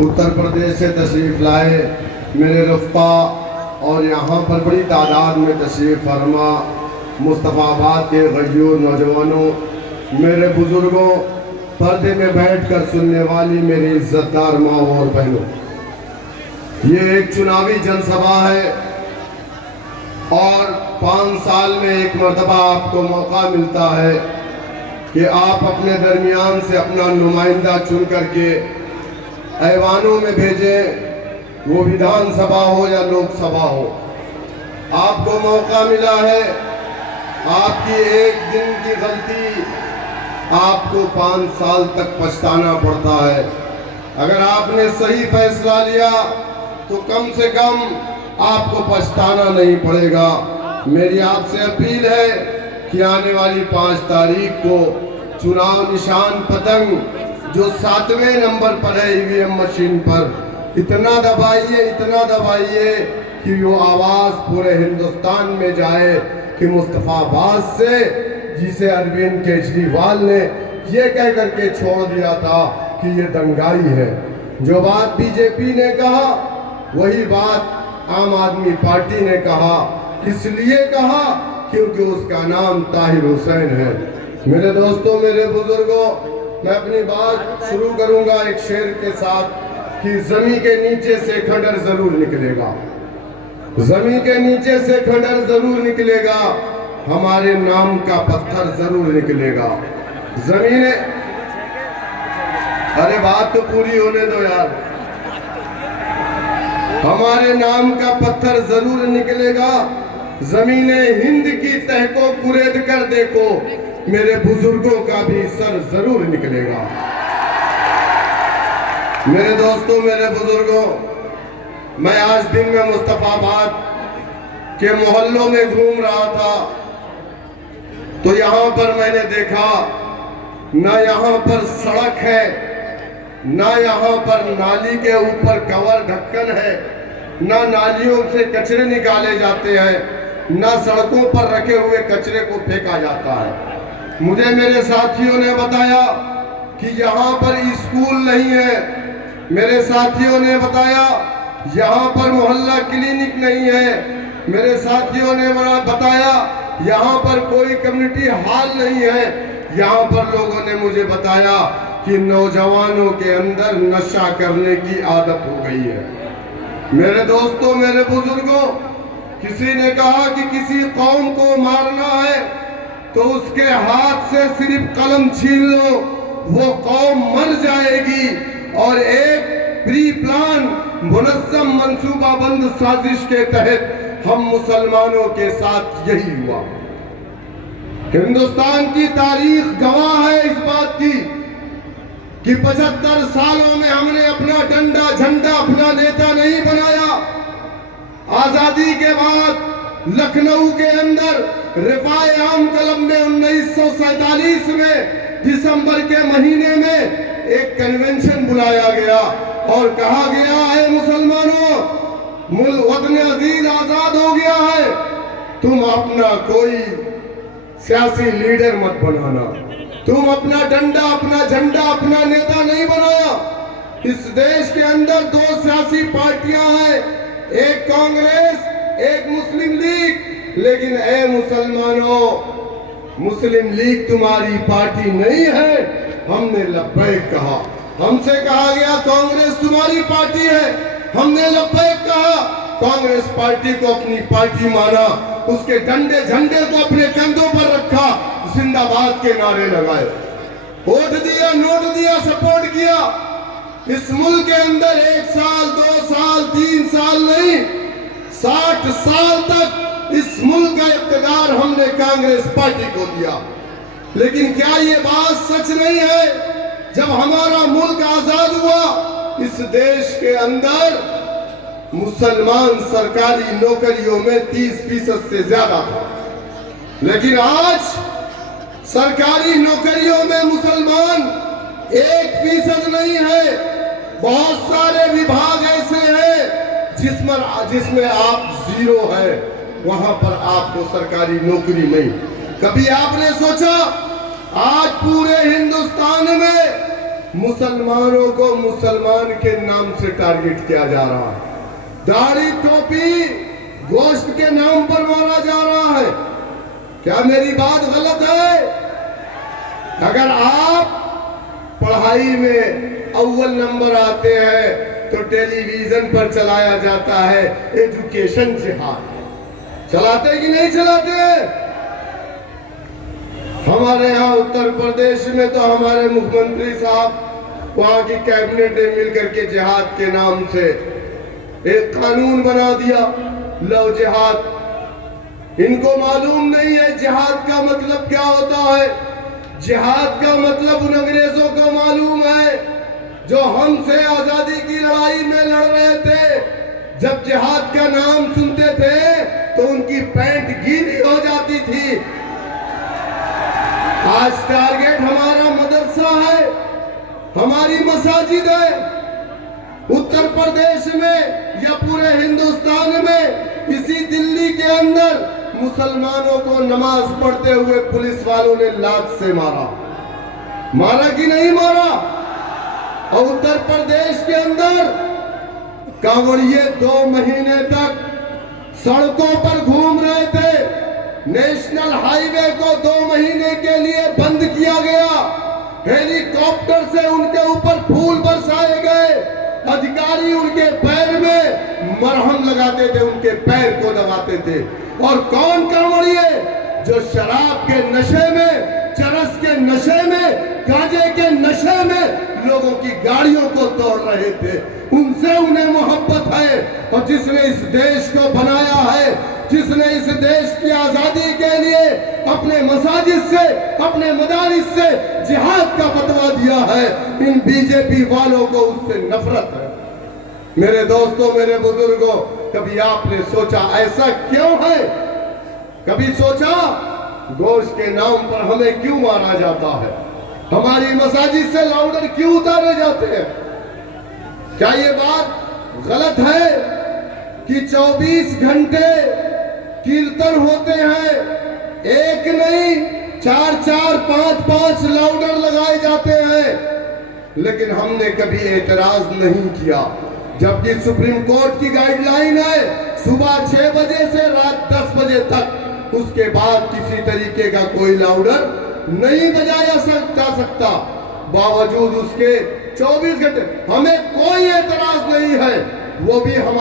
उत्तर प्रदेश से तशरीफ़ लाए मेरे रफ़्का और यहाँ पर बड़ी तादाद में तशरीफ़ फरमा मुस्तफ़ाबाद के गयूर नौजवानों, मेरे बुज़ुर्गों, पर्दे में बैठकर सुनने वाली मेरी इज़्ज़तदार माँ और बहनों, ये एक चुनावी जनसभा है और 5 साल में एक मरतबा आपको मौका मिलता है कि आप अपने दरमियान से अपना नुमाइंदा चुन करके ऐवानों में भेजें, वो विधानसभा हो या लोकसभा हो। आपको मौका मिला है, आपकी एक दिन की गलती आपको 5 साल तक पछताना पड़ता है। अगर आपने सही फैसला लिया तो कम से कम आपको पछताना नहीं पड़ेगा। मेरी आपसे अपील है कि आने वाली 5 तारीख को चुनाव निशान पतंग जो 7वें नंबर पर है ईवीएम मशीन पर, इतना दबाइए कि वो आवाज़ पूरे हिंदुस्तान में जाए कि मुस्तफ़ाबाद से, जिसे अरविंद केजरीवाल ने ये कह करके छोड़ दिया था कि ये दंगाई है। जो बात बीजेपी ने कहा वही बात आम आदमी पार्टी ने कहा, इसलिए कहा क्योंकि उसका नाम ताहिर हुसैन है। मेरे दोस्तों, मेरे बुजुर्गों, मैं अपनी बात शुरू करूंगा एक शेर के साथ कि जमीन के नीचे से खंडर जरूर निकलेगा, जमीन के नीचे से खंडर जरूर निकलेगा, हमारे नाम का पत्थर जरूर निकलेगा। जमीने, अरे बात तो पूरी होने दो यार। हमारे नाम का पत्थर जरूर निकलेगा, जमीने हिंद की तह को कुरेद कर देखो, मेरे बुजुर्गों का भी सर जरूर निकलेगा। मेरे दोस्तों, मेरे बुजुर्गों, मैं आज दिन में मुस्तफ़ाबाद के मोहल्लों में घूम रहा था तो यहाँ पर मैंने देखा ना यहाँ पर सड़क है, ना यहाँ पर नाली के ऊपर कवर ढक्कन है, ना नालियों से कचरे निकाले जाते हैं, ना सड़कों पर रखे हुए कचरे को फेंका जाता है। मुझे मेरे साथियों ने बताया कि यहाँ पर स्कूल नहीं है, मेरे साथियों ने बताया यहाँ पर मोहल्ला क्लिनिक नहीं है, मेरे साथियों ने बताया यहाँ पर कोई कम्युनिटी हॉल नहीं है। यहाँ पर लोगों ने मुझे बताया कि नौजवानों के अंदर नशा करने की आदत हो गई है। मेरे दोस्तों, मेरे बुजुर्गों, किसी ने कहा कि किसी कौम को मारना है तो उसके हाथ से सिर्फ कलम छीन लो, वो कौम मर जाएगी। और एक प्री प्लान मुनज़्ज़म मंसूबाबंद साजिश के तहत हम मुसलमानों के साथ यही हुआ। हिंदुस्तान की तारीख गवाह है इस बात की कि 75 सालों में हमने अपना डंडा झंडा अपना नेता नहीं बनाया। आजादी के बाद लखनऊ के अंदर रिफाए आम कलम में 1947 में दिसंबर के महीने में एक कन्वेंशन बुलाया गया और कहा गया है मुसलमानों, मुल्क वतन अजीज आजाद हो गया है, तुम अपना कोई सियासी लीडर मत बनाना, तुम अपना डंडा अपना झंडा अपना नेता नहीं बनाया। इस देश के अंदर 2 सियासी पार्टियां हैं, एक कांग्रेस एक मुस्लिम लीग, लेकिन ए मुसलमानों, मुस्लिम लीग तुम्हारी पार्टी नहीं है। हमने लब्बैक कहा, हमसे कहा गया कांग्रेस तुम्हारी पार्टी है, हमने लब्बैक कहा, कांग्रेस पार्टी को अपनी पार्टी माना, उसके डंडे झंडे को अपने कंधों पर रखा, जिंदाबाद के नारे लगाए, वोट दिया, नोट दिया, सपोर्ट किया। इस मुल्क के अंदर 1 साल 2 साल 3 साल नहीं, 60 साल तक इस मुल्क का इक़्तिदार हमने कांग्रेस पार्टी को दिया। लेकिन क्या ये बात सच नहीं है? जब हमारा मुल्क आजाद हुआ, इस देश के अंदर मुसलमान सरकारी नौकरियों में 30% से ज्यादा था, लेकिन आज सरकारी नौकरियों में मुसलमान 1% नहीं है। बहुत सारे विभाग ऐसे हैं जिसमें आप 0 है, वहां पर आपको सरकारी नौकरी नहीं। कभी आपने सोचा आज पूरे हिंदुस्तान में मुसलमानों को मुसलमान के नाम से टारगेट किया जा रहा है। दाढ़ी टोपी गोश्त के नाम पर मारा जा रहा है। क्या मेरी बात गलत है? अगर आप पढ़ाई में अव्वल नंबर आते हैं तो टेलीविजन पर चलाया जाता है एजुकेशन जिहाद। चलाते कि नहीं चलाते? हमारे यहाँ उत्तर प्रदेश में तो हमारे मुख्यमंत्री साहब वहां की कैबिनेट ने मिलकर के जिहाद के नाम से एक कानून बना दिया, लव जिहाद। इनको मालूम नहीं है जिहाद का मतलब क्या होता है। जिहाद का मतलब उन अंग्रेजों को मालूम है जो हमसे आजादी की लड़ाई में लड़ रहे थे। जब जिहाद का नाम सुनते थे तो उनकी पैंट गीली हो जाती थी। आज टारगेट हमारा मदरसा है, हमारी मसाजिद है। उत्तर प्रदेश में या पूरे हिंदुस्तान में, इसी दिल्ली के अंदर मुसलमानों को नमाज पढ़ते हुए पुलिस वालों ने लात से मारा कि नहीं मारा? और उत्तर प्रदेश के अंदर कांवड़िए 2 महीने तक सड़कों पर घूम रहे थे। नेशनल हाईवे को 2 महीने के लिए बंद किया गया। हेलीकॉप्टर से उनके ऊपर फूल बरसाए गए। अधिकारी उनके पैर में मरहम लगाते थे, उनके पैर को दबाते थे। और कौन कांवड़िए? जो शराब के नशे में, चरस के नशे में, गांजे के नशे में लोगों की गाड़ियों को तोड़ रहे थे। उनसे उन्हें मोहब्बत है। और जिसने इस देश को बनाया है, जिसने इस देश की आजादी के लिए अपने मसाजिद से, अपने मदारिस से जिहाद का फतवा दिया है, इन बीजेपी वालों को उससे नफरत है। मेरे दोस्तों, मेरे बुजुर्गों, कभी आपने सोचा ऐसा क्यों है? कभी सोचा गोश्त के नाम पर हमें क्यों मारा जाता है? हमारी मसाजिद से लाउडर क्यों उतारे जाते हैं? क्या ये बात गलत है कि 24 घंटे कीर्तन होते हैं? एक नहीं, 4-4, 5-5 लाउडर लगाए जाते हैं, लेकिन हमने कभी एतराज नहीं किया। जबकि सुप्रीम कोर्ट की गाइडलाइन है सुबह 6 बजे से रात 10 बजे तक, उसके बाद किसी तरीके का कोई लाउडर नहीं बजाया जा सकता। बावजूद उसके 24 घंटे हमें कोई एतराज नहीं है। वो भी हम